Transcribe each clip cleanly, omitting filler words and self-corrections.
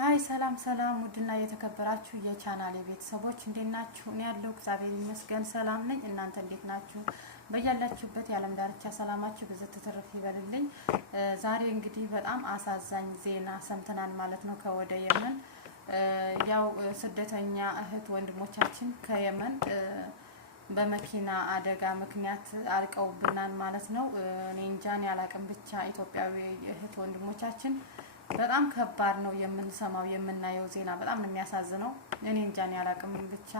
ሃይ ሰላም ሰላም ውድና የተከበራችሁ የቻናሌ ቤተሰቦች እንዴት ናችሁ? እኔ ያለው እግዚአብሔር ይመስገን ሰላም ነኝ። እናንተ እንዴት ናችሁ? በያላችሁበት የዓለም ዳርቻ ሰላማችሁ በዘት ተተረፈ ይበልልኝ። ዛሬ እንግዲህ በጣም አሳዛኝ ዜና ሰምተናል ማለት ነው። ከወደ የመን ያው ስደተኛ እህት ወንድሞቻችን ከየመን በመኪና አደጋ ምክንያት አልቀውብናል ማለት ነው። እኔ እንጃን ያላቀም ብቻ ኢትዮጵያዊ እህት ወንድሞቻችን በጣም ከባድ ነው የምንሰማው የምናየው ዜና በጣም ነው የሚያሳዝነው። እኔ እንጃን ያላቀም ብቻ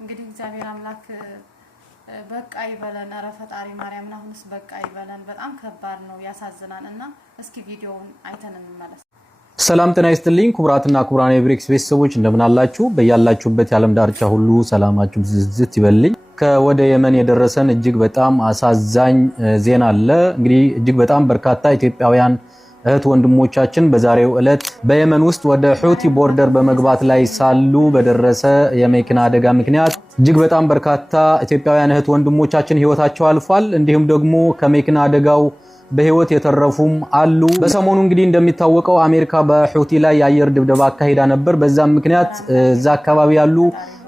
እንግዲህ እግዚአብሔር አምላክ በቃ ይበለን። ኧረ ፈጣሪ ማርያም አሁንስ በቃ ይበለን። በጣም ከባድ ነው ያሳዝናል። እና እስኪ ቪዲዮውን አይተን እንመለስ። ሰላም ጤና ይስጥልኝ ክቡራትና ክቡራን የብሬክስ ቤተሰቦች እንደምን አላችሁ? በያላችሁበት የዓለም ዳርቻ ሁሉ ሰላማችሁ ዝዝት ይበልልኝ። ከወደ የመን የደረሰን እጅግ በጣም አሳዛኝ ዜና አለ። እንግዲህ እጅግ በጣም በርካታ ኢትዮጵያውያን እህት ወንድሞቻችን በዛሬው ዕለት በየመን ውስጥ ወደ ሁቲ ቦርደር በመግባት ላይ ሳሉ በደረሰ የመኪና አደጋ ምክንያት እጅግ በጣም በርካታ ኢትዮጵያውያን እህት ወንድሞቻችን ህይወታቸው አልፏል። እንዲሁም ደግሞ ከመኪና አደጋው በህይወት የተረፉም አሉ። በሰሞኑ እንግዲህ እንደሚታወቀው አሜሪካ በሁቲ ላይ የአየር ድብደባ አካሂዳ ነበር። በዛም ምክንያት እዛ አካባቢ ያሉ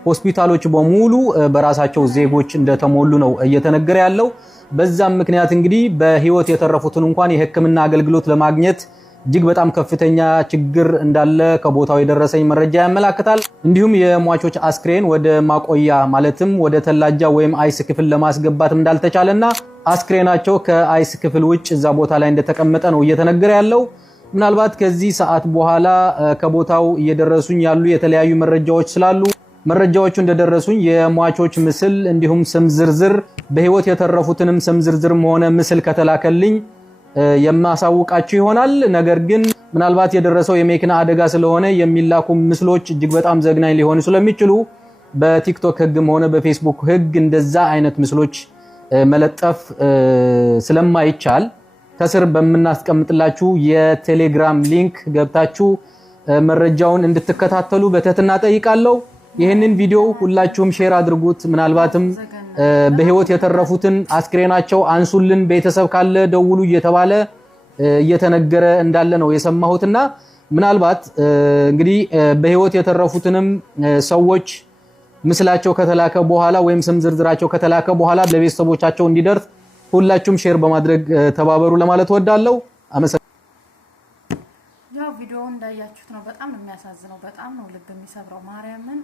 ሆስፒታሎች በሙሉ በራሳቸው ዜጎች እንደተሞሉ ነው እየተነገረ ያለው። በዛም ምክንያት እንግዲህ በህይወት የተረፉትን እንኳን የህክምና አገልግሎት ለማግኘት እጅግ በጣም ከፍተኛ ችግር እንዳለ ከቦታው የደረሰኝ መረጃ ያመለክታል። እንዲሁም የሟቾች አስክሬን ወደ ማቆያ ማለትም ወደ ተላጃ ወይም አይስ ክፍል ለማስገባት እንዳልተቻለና አስክሬናቸው ከአይስ ክፍል ውጭ እዛ ቦታ ላይ እንደተቀመጠ ነው እየተነገረ ያለው። ምናልባት ከዚህ ሰዓት በኋላ ከቦታው እየደረሱኝ ያሉ የተለያዩ መረጃዎች ስላሉ መረጃዎቹ እንደደረሱኝ የሟቾች ምስል እንዲሁም ስም ዝርዝር በህይወት የተረፉትንም ስም ዝርዝርም ሆነ ምስል ከተላከልኝ የማሳውቃችሁ ይሆናል። ነገር ግን ምናልባት የደረሰው የመኪና አደጋ ስለሆነ የሚላኩ ምስሎች እጅግ በጣም ዘግናኝ ሊሆኑ ስለሚችሉ በቲክቶክ ህግም ሆነ በፌስቡክ ህግ እንደዛ አይነት ምስሎች መለጠፍ ስለማይቻል ከስር በመናስቀምጥላችሁ የቴሌግራም ሊንክ ገብታችሁ መረጃውን እንድትከታተሉ በትህትና ጠይቃለሁ። ይሄንን ቪዲዮ ሁላችሁም ሼር አድርጉት። ምናልባትም በህይወት የተረፉትን አስክሬናቸው አንሱልን ቤተሰብ ካለ ደውሉ እየተባለ እየተነገረ እንዳለ ነው የሰማሁትና ምናልባት እንግዲህ በህይወት የተረፉትንም ሰዎች ምስላቸው ከተላከ በኋላ ወይም ስም ዝርዝራቸው ከተላከ በኋላ ለቤተሰቦቻቸው እንዲደርስ ሁላችሁም ሼር በማድረግ ተባበሩ ለማለት ወዳለው አመሰግናለሁ። ያው ቪዲዮውን እንዳያችሁት ነው። በጣም ነው የሚያሳዝነው። በጣም ነው ልብ የሚሰብረው። ማርያምን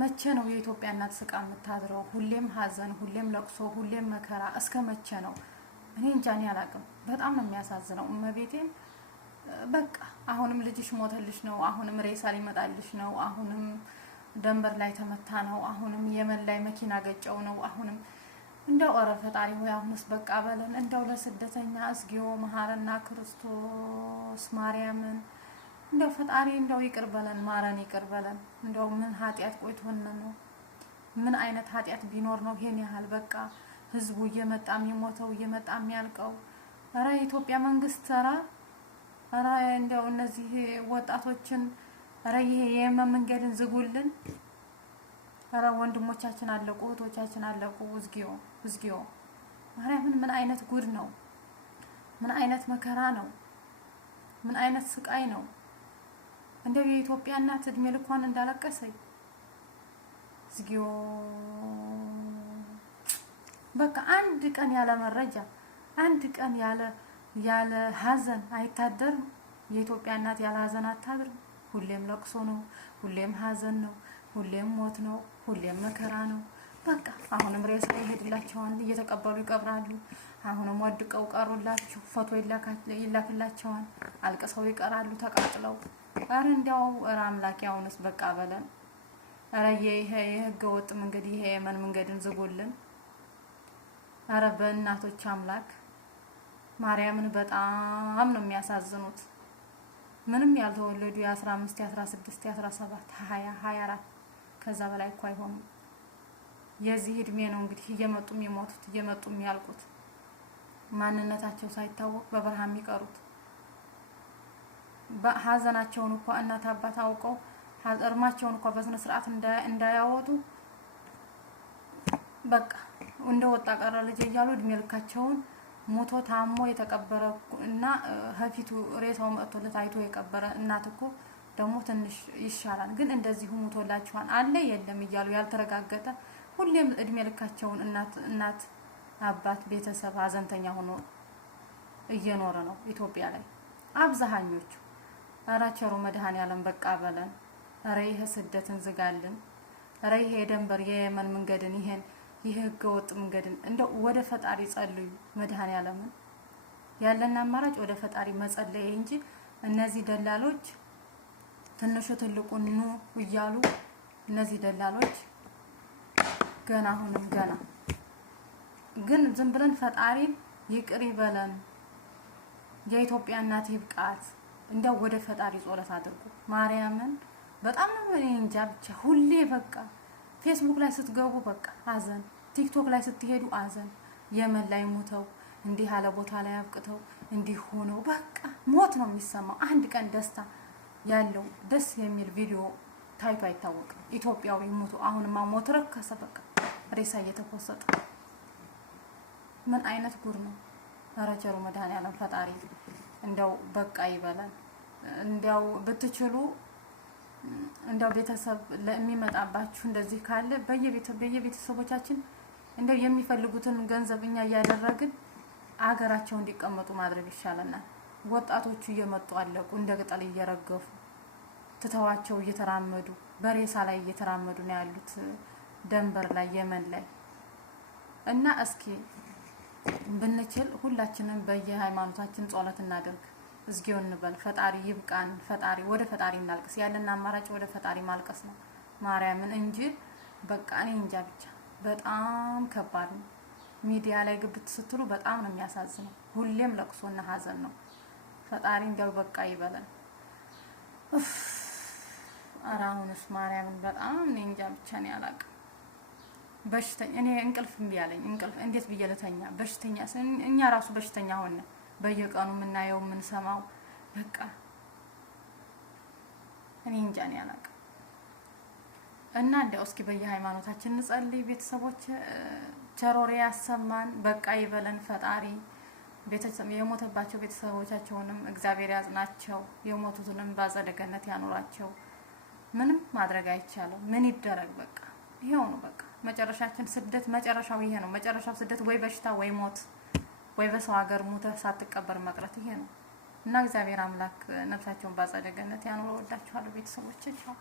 መቼ ነው የኢትዮጵያ እናት ስቃ የምታድረው? ሁሌም ሀዘን፣ ሁሌም ለቅሶ፣ ሁሌም መከራ እስከ መቼ ነው? እኔ እንጃ እኔ አላቅም። በጣም ነው የሚያሳዝነው። እመቤቴን በቃ አሁንም ልጅሽ ሞተልሽ ነው፣ አሁንም ሬሳ ሊመጣልሽ ነው፣ አሁንም ደንበር ላይ ተመታ ነው፣ አሁንም የመን ላይ መኪና ገጨው ነው፣ አሁንም እንደው ኧረ ፈጣሪ ሆይ አሁንስ በቃ በለን። እንደው ለስደተኛ እስጊዮ መሐረና ክርስቶስ ማርያምን እንደው ፈጣሪ እንደው ይቅር በለን፣ ማረን፣ ይቅር በለን። እንደው ምን ኃጢያት ቆይቶን ነው? ምን አይነት ኃጢያት ቢኖር ነው ይሄን ያህል በቃ ህዝቡ እየመጣ የሚሞተው እየመጣ የሚያልቀው? ኧረ የኢትዮጵያ መንግስት ኧረ እንደው እነዚህ ወጣቶችን ኧረ ይሄ የየመን መንገድን ዝጉልን። ኧረ ወንድሞቻችን አለቁ፣ እህቶቻችን አለቁ። ውዝጊዮ ማርያምን ምን አይነት ጉድ ነው? ምን አይነት መከራ ነው? ምን አይነት ስቃይ ነው? እንደው የኢትዮጵያ እናት እድሜ ልኳን እንዳለቀሰኝ ውዝጊዮ በቃ አንድ ቀን ያለ መረጃ አንድ ቀን ያለ ሀዘን አይታደርም። የኢትዮጵያ እናት ያለ ሀዘን አታድርም። ሁሌም ለቅሶ ነው፣ ሁሌም ሀዘን ነው፣ ሁሌም ሞት ነው፣ ሁሌም መከራ ነው። በቃ አሁንም ሬሳ ይሄድላቸዋል፣ እየተቀበሉ ይቀብራሉ። አሁንም ወድቀው ቀሩላችሁ፣ ፎቶ ይላክላቸዋል፣ አልቅሰው ይቀራሉ ተቃጥለው። ኧረ እንዲያው ኧረ አምላክ አሁንስ በቃ በለን። ኧረ ይሄ የህገ ወጥ መንገድ ይሄ የመን መንገድን ዝጉልን። ኧረ በእናቶች አምላክ ማርያምን በጣም ነው የሚያሳዝኑት። ምንም ያልተወለዱ የ15 የ16 የ17 20 24 ከዛ በላይ እኮ አይሆኑም። የዚህ እድሜ ነው እንግዲህ እየመጡ የሚሞቱት እየመጡ የሚያልቁት ማንነታቸው ሳይታወቅ በበረሃ የሚቀሩት። በሀዘናቸውን እንኳን እናት አባት አውቀው እርማቸውን እንኳን በስነ ስርዓት እንዳያወጡ በቃ እንደወጣ ቀረ ልጅ እያሉ እድሜ ልካቸውን ሞቶ ታሞ የተቀበረ እና ሀፊቱ ሬሳው መጥቶለት አይቶ የቀበረ እናት እኮ ደግሞ ትንሽ ይሻላል። ግን እንደዚሁ ሙቶላችኋል አለ የለም እያሉ ያልተረጋገጠ ሁሌም እድሜ ልካቸውን እናት አባት ቤተሰብ ሀዘንተኛ ሆኖ እየኖረ ነው ኢትዮጵያ ላይ አብዛኞቹ። ኧረ ቸሩ መድኃኔዓለም በቃ በለን። ኧረ ይሄ ስደትን ዝጋልን። ኧረ ይሄ የደንበር የየመን መንገድን ይሄ ህገወጥ መንገድን እንደው ወደ ፈጣሪ ጸልዩ። መድኃኔዓለምን ያለን አማራጭ ወደ ፈጣሪ መጸለይ እንጂ እነዚህ ደላሎች ትንሹ ትልቁን ኑ እያሉ እነዚህ ደላሎች ገና አሁንም ገና ግን ዝም ብለን ፈጣሪን ይቅር ይበለን። የኢትዮጵያ እናት ይብቃት። እንደው ወደ ፈጣሪ ጸሎት አድርጉ። ማርያምን በጣም ነው እንጃ ብቻ ሁሌ በቃ ፌስቡክ ላይ ስትገቡ በቃ አዘን፣ ቲክቶክ ላይ ስትሄዱ አዘን፣ የመን ላይ ሞተው እንዲህ ያለ ቦታ ላይ አብቅተው እንዲህ ሆነው በቃ ሞት ነው የሚሰማው። አንድ ቀን ደስታ ያለው ደስ የሚል ቪዲዮ ታይቶ አይታወቅም። ኢትዮጵያዊ ሞቱ። አሁንማ ሞት ረከሰ። በቃ ሬሳ እየተኮሰጠ ምን አይነት ጉር ነው? ኧረ ቸሩ መድኃኔዓለም ፈጣሪ እንደው በቃ ይበለን። እንደው ብትችሉ እንደው ቤተሰብ ለሚመጣባችሁ እንደዚህ ካለ በየቤተሰቦቻችን እንደው የሚፈልጉትን ገንዘብ እኛ እያደረግን አገራቸው እንዲቀመጡ ማድረግ ይሻለናል። ወጣቶቹ እየመጡ አለቁ እንደ ቅጠል እየረገፉ ትተዋቸው እየተራመዱ በሬሳ ላይ እየተራመዱ ነው ያሉት ደንበር ላይ የመን ላይ እና እስኪ ብንችል ሁላችንም በየሃይማኖታችን ጸሎት እናድርግ። እዝጊው እንበል። ፈጣሪ ይብቃን። ፈጣሪ ወደ ፈጣሪ እናልቅስ። ያለን አማራጭ ወደ ፈጣሪ ማልቀስ ነው ማርያምን እንጂ በቃ እኔ እንጃ ብቻ በጣም ከባድ ነው። ሚዲያ ላይ ግብት ስትሉ በጣም ነው የሚያሳዝነው። ሁሌም ለቅሶና ሀዘን ነው። ፈጣሪ እንደው በቃ ይበለን። ኧረ አሁንስ ማርያምን በጣም እኔ እንጃ ብቻ ነው ያላቅም። በሽተኛ እኔ እንቅልፍ እምቢ አለኝ። እንቅልፍ እንዴት ብዬ ልተኛ? በሽተኛ እኛ ራሱ በሽተኛ ሆነ። በየቀኑ የምናየው የምንሰማው በቃ እኔ እንጃ ነው ያላቅም። እና እንደው እስኪ በየሃይማኖታችን እንጸልይ ቤተሰቦች። ቸሮሬ ያሰማን። በቃ ይበለን ፈጣሪ። የሞተባቸው ቤተሰቦቻቸውንም እግዚአብሔር ያጽናቸው። የሞቱትንም በአጸደ ገነት ያኖራቸው። ምንም ማድረግ አይቻልም። ምን ይደረግ? በቃ ይሄው ነው በቃ መጨረሻችን ስደት። መጨረሻው ይሄ ነው። መጨረሻው ስደት ወይ በሽታ ወይ ሞት ወይ በሰው ሀገር ሞተህ ሳትቀበር መቅረት ይሄ ነው። እና እግዚአብሔር አምላክ ነፍሳቸውን በአጸደ ገነት ያኖረው። ወዳችኋለሁ ቤተሰቦች። ቻው